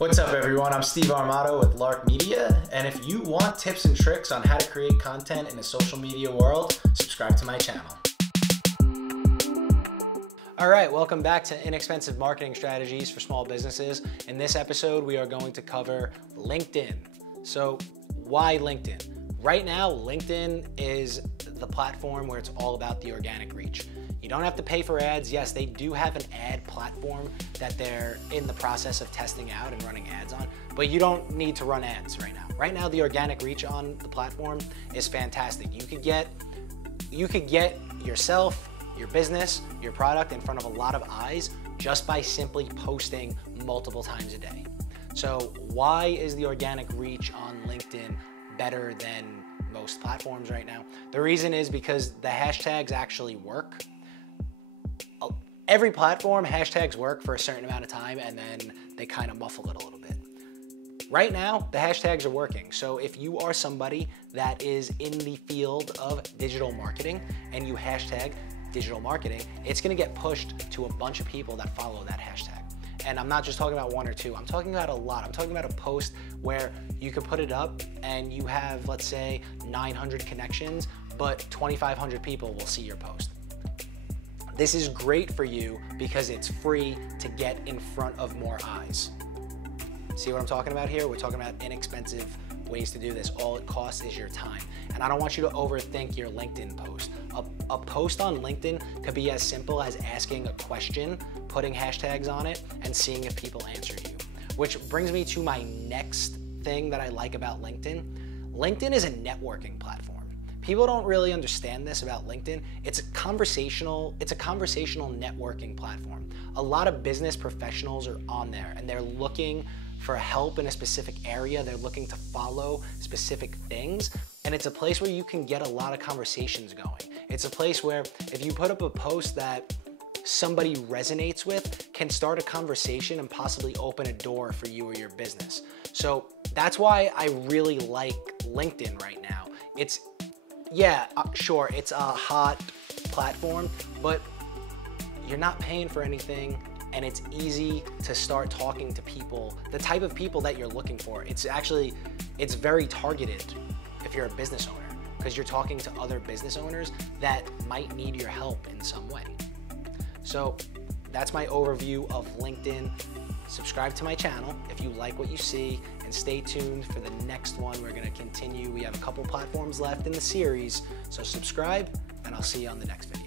What's up everyone, I'm Steve Armato with Lark Media, and if you want tips and tricks on how to create content in the social media world, subscribe to my channel. All right, welcome back to Inexpensive Marketing Strategies for Small Businesses. In this episode, we are going to cover LinkedIn. So why LinkedIn? Right now, LinkedIn is the platform where it's all about the organic reach. You don't have to pay for ads. Yes, they do have an ad platform that they're in the process of testing out and running ads on, but you don't need to run ads right now. Right now, the organic reach on the platform is fantastic. You could get yourself, your business, your product in front of a lot of eyes just by simply posting multiple times a day. So why is the organic reach on LinkedIn better than most platforms right now? The reason is because the hashtags actually work. Every platform, hashtags work for a certain amount of time and then they kind of muffle it a little bit. Right now, the hashtags are working. So if you are somebody that is in the field of digital marketing and you hashtag digital marketing, it's gonna get pushed to a bunch of people that follow that hashtag. And I'm not just talking about one or two, I'm talking about a lot. I'm talking about a post where you could put it up and you have, let's say, 900 connections, but 2,500 people will see your post. This is great for you because it's free to get in front of more eyes. See what I'm talking about here? We're talking about inexpensive ways to do this. All it costs is your time. And I don't want you to overthink your LinkedIn post. A post on LinkedIn could be as simple as asking a question, putting hashtags on it, and seeing if people answer you. Which brings me to my next thing that I like about LinkedIn. LinkedIn is a networking platform. People don't really understand this about LinkedIn. It's a conversational networking platform. A lot of business professionals are on there and they're looking for help in a specific area. They're looking to follow specific things. And it's a place where you can get a lot of conversations going. It's a place where if you put up a post that somebody resonates with, can start a conversation and possibly open a door for you or your business. So that's why I really like LinkedIn right now. Sure, it's a hot platform, but you're not paying for anything and it's easy to start talking to people, the type of people that you're looking for. It's very targeted if you're a business owner because you're talking to other business owners that might need your help in some way. So that's my overview of LinkedIn. Subscribe to my channel if you like what you see, and stay tuned for the next one. We're gonna continue. We have a couple platforms left in the series, so subscribe and I'll see you on the next video.